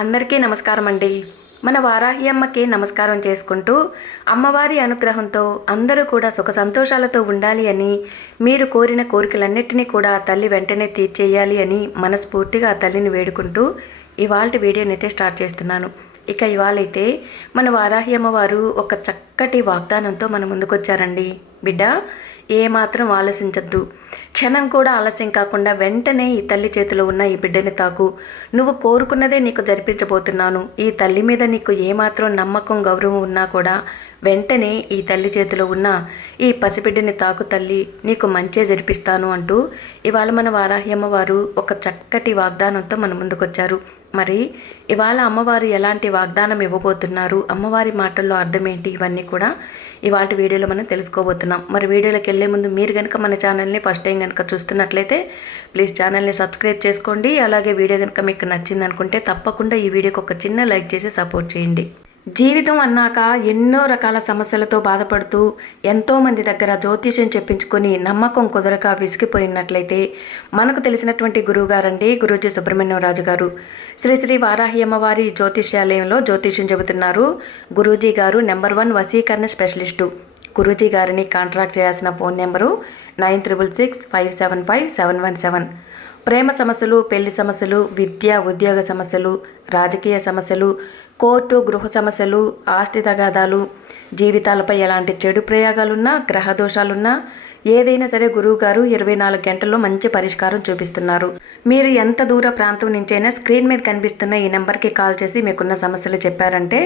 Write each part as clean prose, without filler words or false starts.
అందరికీ నమస్కారం అండి. మన వారాహి అమ్మకి నమస్కారం చేసుకుంటూ అమ్మవారి అనుగ్రహంతో అందరూ కూడా సుఖ సంతోషాలతో ఉండాలి అని, మీరు కోరిన కోరికలన్నిటినీ కూడా తల్లి వెంటనే తీర్చేయాలి అని మనస్ఫూర్తిగా ఆ తల్లిని వేడుకుంటూ ఇవాల్టి వీడియోని అయితే స్టార్ట్ చేస్తున్నాను. ఇక ఇవాళైతే మన వారాహి అమ్మవారు ఒక చక్కటి వాగ్దానంతో మన ముందుకొచ్చారండి. బిడ్డ, ఏమాత్రం ఆలోచించద్దు, క్షణం కూడా ఆలస్యం కాకుండా వెంటనే ఈ తల్లి చేతిలో ఉన్న ఈ బిడ్డని తాకు. నువ్వు కోరుకున్నదే నీకు జరిపించబోతున్నాను. ఈ తల్లి మీద నీకు ఏమాత్రం నమ్మకం గౌరవం ఉన్నా కూడా వెంటనే ఈ తల్లి చేతిలో ఉన్న ఈ పసిబిడ్డని తాకు తల్లి, నీకు మంచే జరిపిస్తాను అంటూ ఇవాళ మన వారాహి అమ్మవారు ఒక చక్కటి వాగ్దానంతో మన ముందుకొచ్చారు. మరి ఇవాళ అమ్మవారు ఎలాంటి వాగ్దానం ఇవ్వబోతున్నారు, అమ్మవారి మాటల్లో అర్థం ఏంటి, ఇవన్నీ కూడా ఇవాళ వీడియోలో మనం తెలుసుకోబోతున్నాం. మరి వీడియోలోకి వెళ్ళే ముందు మీరు కనుక మన ఛానల్ని ఫస్ట్ టైం కనుక చూస్తున్నట్లయితే ప్లీజ్ ఛానల్ని సబ్స్క్రైబ్ చేసుకోండి. అలాగే వీడియో కనుక మీకు నచ్చింది అనుకుంటే తప్పకుండా ఈ వీడియోకి ఒక చిన్న లైక్ చేసి సపోర్ట్ చేయండి. జీవితం అన్నాక ఎన్నో రకాల సమస్యలతో బాధపడుతూ ఎంతోమంది దగ్గర జ్యోతిష్యం చెప్పించుకొని నమ్మకం కుదరక విసిగిపోయినట్లయితే మనకు తెలిసినటువంటి గురువుగారండి గురూజీ సుబ్రహ్మణ్యం రాజు గారు శ్రీ శ్రీ వారాహి అమ్మవారి జ్యోతిష్యాలయంలో జ్యోతిష్యం చెబుతున్నారు. గురూజీ గారు నెంబర్ 1 వశీకరణ స్పెషలిస్టు. గురూజీ గారిని కాంటాక్ట్ చేయాల్సిన ఫోన్ నెంబరు 9665755717. ప్రేమ సమస్యలు, పెళ్లి సమస్యలు, విద్య ఉద్యోగ సమస్యలు, రాజకీయ సమస్యలు, కోర్టు గృహ సమస్యలు, ఆస్తి తగాదాలు, జీవితాలపై ఎలాంటి చెడు ప్రయోగాలున్నా, గ్రహ దోషాలున్నా ఏదైనా సరే గురువుగారు 24 గంటల్లో మంచి పరిష్కారం చూపిస్తున్నారు. మీరు ఎంత దూర ప్రాంతం నుంచైనా స్క్రీన్ మీద కనిపిస్తున్న ఈ నెంబర్కి కాల్ చేసి మీకున్న సమస్యలు చెప్పారంటే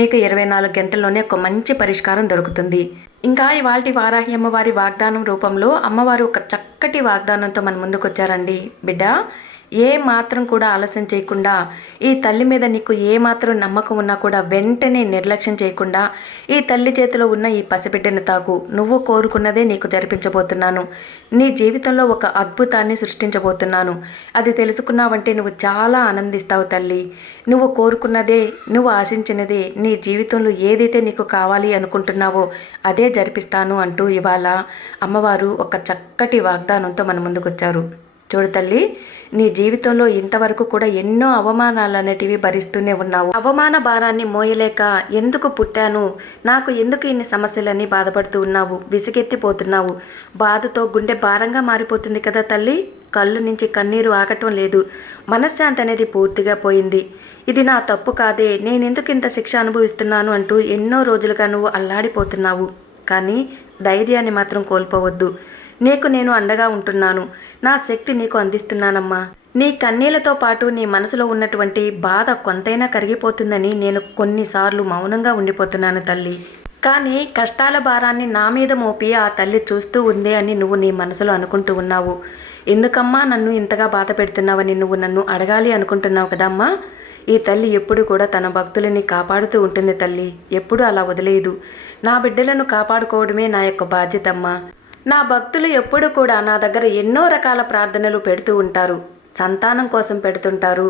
మీకు 24 గంటల్లోనే ఒక మంచి పరిష్కారం దొరుకుతుంది. ఇంకా ఇవాల్టి వారాహి అమ్మవారి వాగ్దానం రూపంలో అమ్మవారు ఒక చక్కటి వాగ్దానంతో మన ముందుకొచ్చారండి. బిడ్డ, ఏ మాత్రం కూడా ఆలస్యం చేయకుండా, ఈ తల్లి మీద నీకు ఏ మాత్రం నమ్మకం ఉన్నా కూడా వెంటనే నిర్లక్ష్యం చేయకుండా ఈ తల్లి చేతిలో ఉన్న ఈ పసిబిడ్డను తాకు. నువ్వు కోరుకున్నదే నీకు జరిపించబోతున్నాను. నీ జీవితంలో ఒక అద్భుతాన్ని సృష్టించబోతున్నాను. అది తెలుసుకున్నావంటే నువ్వు చాలా ఆనందిస్తావు తల్లి. నువ్వు కోరుకున్నదే, నువ్వు ఆశించినదే, నీ జీవితంలో ఏదైతే నీకు కావాలి అనుకుంటున్నావో అదే జరిపిస్తాను అంటూ ఇవాళ అమ్మవారు ఒక చక్కటి వాగ్దానంతో మన ముందుకొచ్చారు. చూడు తల్లి, నీ జీవితంలో ఇంతవరకు కూడా ఎన్నో అవమానాలు అనేటివి భరిస్తూనే ఉన్నావు. అవమాన భారాన్ని మోయలేక ఎందుకు పుట్టాను, నాకు ఎందుకు ఇన్ని సమస్యలని బాధపడుతూ ఉన్నావు, విసిగెత్తిపోతున్నావు. బాధతో గుండె భారంగా మారిపోతుంది కదా తల్లి. కళ్ళు నుంచి కన్నీరు ఆగటం లేదు. మనశ్శాంతి అనేది పూర్తిగా పోయింది. ఇది నా తప్పు కాదే, నేనెందుకు ఇంత శిక్ష అనుభవిస్తున్నాను అంటూ ఎన్నో రోజులుగా నువ్వు అల్లాడిపోతున్నావు. కానీ ధైర్యాన్ని మాత్రం కోల్పోవద్దు. నీకు నేను అండగా ఉంటున్నాను. నా శక్తి నీకు అందిస్తున్నానమ్మా. నీ కన్నీళ్లతో పాటు నీ మనసులో ఉన్నటువంటి బాధ కొంతైనా కరిగిపోతుందని నేను కొన్నిసార్లు మౌనంగా ఉండిపోతున్నాను తల్లి. కానీ కష్టాల భారాన్ని నా మీద మోపి ఆ తల్లి చూస్తూ ఉంది అని నువ్వు నీ మనసులో అనుకుంటూ ఉన్నావు. ఎందుకమ్మా నన్ను ఇంతగా బాధ పెడుతున్నావని నువ్వు నన్ను అడగాలి అనుకుంటున్నావు కదమ్మా. ఈ తల్లి ఎప్పుడు కూడా తన భక్తులని కాపాడుతూ ఉంటుంది తల్లి. ఎప్పుడు అలా వదిలేదు. నా బిడ్డలను కాపాడుకోవడమే నా యొక్క బాధ్యతమ్మా. నా భక్తులు ఎప్పుడు కూడా నా దగ్గర ఎన్నో రకాల ప్రార్థనలు పెడుతూ ఉంటారు. సంతానం కోసం పెడుతుంటారు,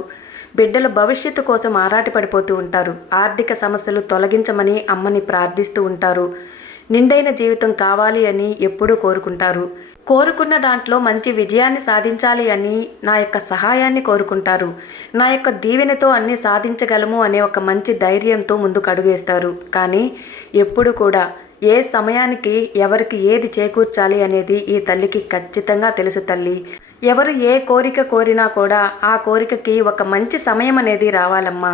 బిడ్డల భవిష్యత్తు కోసం ఆరాటపడిపోతూ ఉంటారు, ఆర్థిక సమస్యలు తొలగించమని అమ్మని ప్రార్థిస్తూ ఉంటారు, నిండైన జీవితం కావాలి అని ఎప్పుడూ కోరుకుంటారు. కోరుకున్న దాంట్లో మంచి విజయాన్ని సాధించాలి అని నా యొక్క సహాయాన్ని కోరుకుంటారు. నా యొక్క దీవెనతో అన్నీ సాధించగలము అనే ఒక మంచి ధైర్యంతో ముందుకు అడుగేస్తారు. కానీ ఎప్పుడు కూడా ఏ సమయానికి ఎవరికి ఏది చేకూర్చాలి అనేది ఈ తల్లికి ఖచ్చితంగా తెలుసు తల్లి. ఎవరు ఏ కోరిక కోరినా కూడా ఆ కోరికకి ఒక మంచి సమయం అనేది రావాలమ్మా.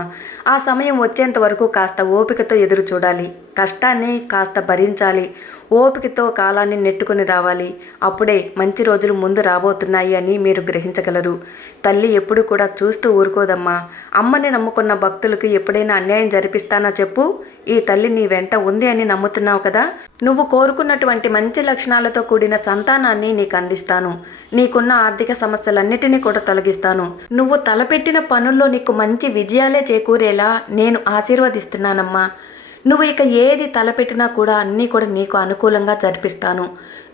ఆ సమయం వచ్చేంత వరకు కాస్త ఓపికతో ఎదురు చూడాలి. కష్టాన్ని కాస్త భరించాలి. ఓపికతో కాలాన్ని నెట్టుకుని రావాలి. అప్పుడే మంచి రోజులు ముందు రాబోతున్నాయి అని మీరు గ్రహించగలరు. తల్లి ఎప్పుడు కూడా చూస్తూ ఊరుకోదమ్మా. అమ్మని నమ్ముకున్న భక్తులకు ఎప్పుడైనా అన్యాయం జరిపిస్తానా చెప్పు. ఈ తల్లి నీ వెంట ఉంది అని నమ్ముతున్నావు కదా. నువ్వు కోరుకున్నటువంటి మంచి లక్షణాలతో కూడిన సంతానాన్ని నీకు అందిస్తాను. నీకున్న ఆర్థిక సమస్యలన్నిటినీ కూడా తొలగిస్తాను. నువ్వు తలపెట్టిన పనుల్లో నీకు మంచి విజయాలే చేకూరేలా నేను ఆశీర్వదిస్తున్నానమ్మా. నువ్వు ఇక ఏది తలపెట్టినా కూడా అన్నీ కూడా నీకు అనుకూలంగా జరిపిస్తాను.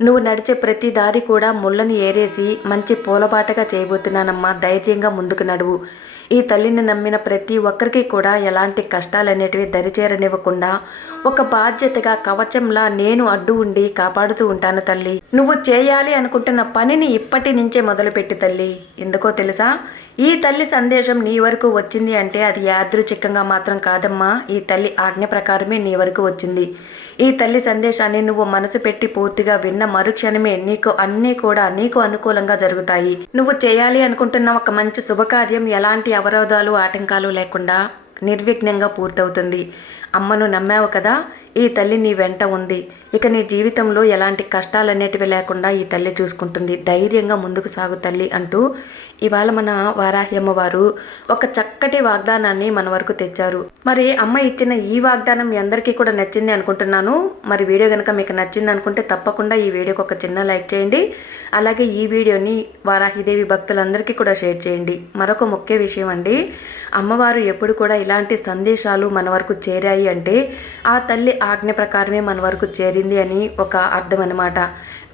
నువ్వు నడిచే ప్రతి దారి కూడా ముళ్ళని ఏరేసి మంచి పూలబాటగా చేయబోతున్నానమ్మా. ధైర్యంగా ముందుకు నడువు. ఈ తల్లిని నమ్మిన ప్రతి ఒక్కరికి కూడా ఎలాంటి కష్టాలనేటివి దరిచేరనివ్వకుండా ఒక బాధ్యతగా కవచంలా నేను అడ్డు ఉండి కాపాడుతూ ఉంటాను తల్లి. నువ్వు చేయాలి అనుకుంటున్న పనిని ఇప్పటి నుంచే మొదలుపెట్టి తల్లి. ఎందుకో తెలుసా, ఈ తల్లి సందేశం నీ వరకు వచ్చింది అంటే అది యాదృచ్ఛికంగా మాత్రం కాదమ్మా. ఈ తల్లి ఆజ్ఞ ప్రకారమే నీ వరకు వచ్చింది. ఈ తల్లి సందేశాన్ని నువ్వు మనసు పెట్టి పూర్తిగా విన్న మరుక్షణమే నీకు అన్నీ కూడా నీకు అనుకూలంగా జరుగుతాయి. నువ్వు చేయాలి అనుకుంటున్న ఒక మంచి శుభకార్యం ఎలాంటి అవరోధాలు ఆటంకాలు లేకుండా నిర్విఘ్నంగా పూర్తవుతుంది. అమ్మను నమ్మావు కదా, ఈ తల్లి నీ వెంట ఉంది. ఇక నీ జీవితంలో ఎలాంటి కష్టాలనేటివి లేకుండా ఈ తల్లి చూసుకుంటుంది. ధైర్యంగా ముందుకు సాగు తల్లి అంటూ ఇవాళ మన వారాహి అమ్మవారు ఒక చక్కటి వాగ్దానాన్ని మన వరకు తెచ్చారు. మరి అమ్మ ఇచ్చిన ఈ వాగ్దానం మీ అందరికీ కూడా నచ్చింది అనుకుంటున్నాను. మరి వీడియో కనుక మీకు నచ్చింది అనుకుంటే తప్పకుండా ఈ వీడియోకి ఒక చిన్న లైక్ చేయండి. అలాగే ఈ వీడియోని వారాహిదేవి భక్తులందరికీ కూడా షేర్ చేయండి. మరొక ముఖ్య విషయం అండి, అమ్మవారు ఎప్పుడు కూడా ఇలాంటి సందేశాలు మన వరకు చేరాయి అంటే ఆ తల్లి ఆజ్ఞ ప్రకారమే మన వరకు చేరింది అని ఒక అర్థం అన్నమాట.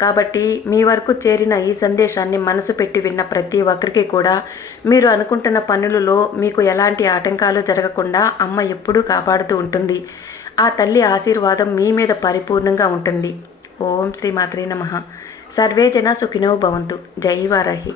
కాబట్టి మీ వరకు చేరిన ఈ సందేశాన్ని మనసు పెట్టి విన్న ప్రతి ఒక్కరికి కూడా మీరు అనుకుంటున్న పనులలో మీకు ఎలాంటి ఆటంకాలు జరగకుండా అమ్మ ఎప్పుడూ కాపాడుతూ ఉంటుంది. ఆ తల్లి ఆశీర్వాదం మీ మీద పరిపూర్ణంగా ఉంటుంది. ఓం శ్రీ మాత్రే నమః. సర్వే జన సుఖినో భవంతు. జై వారాహి.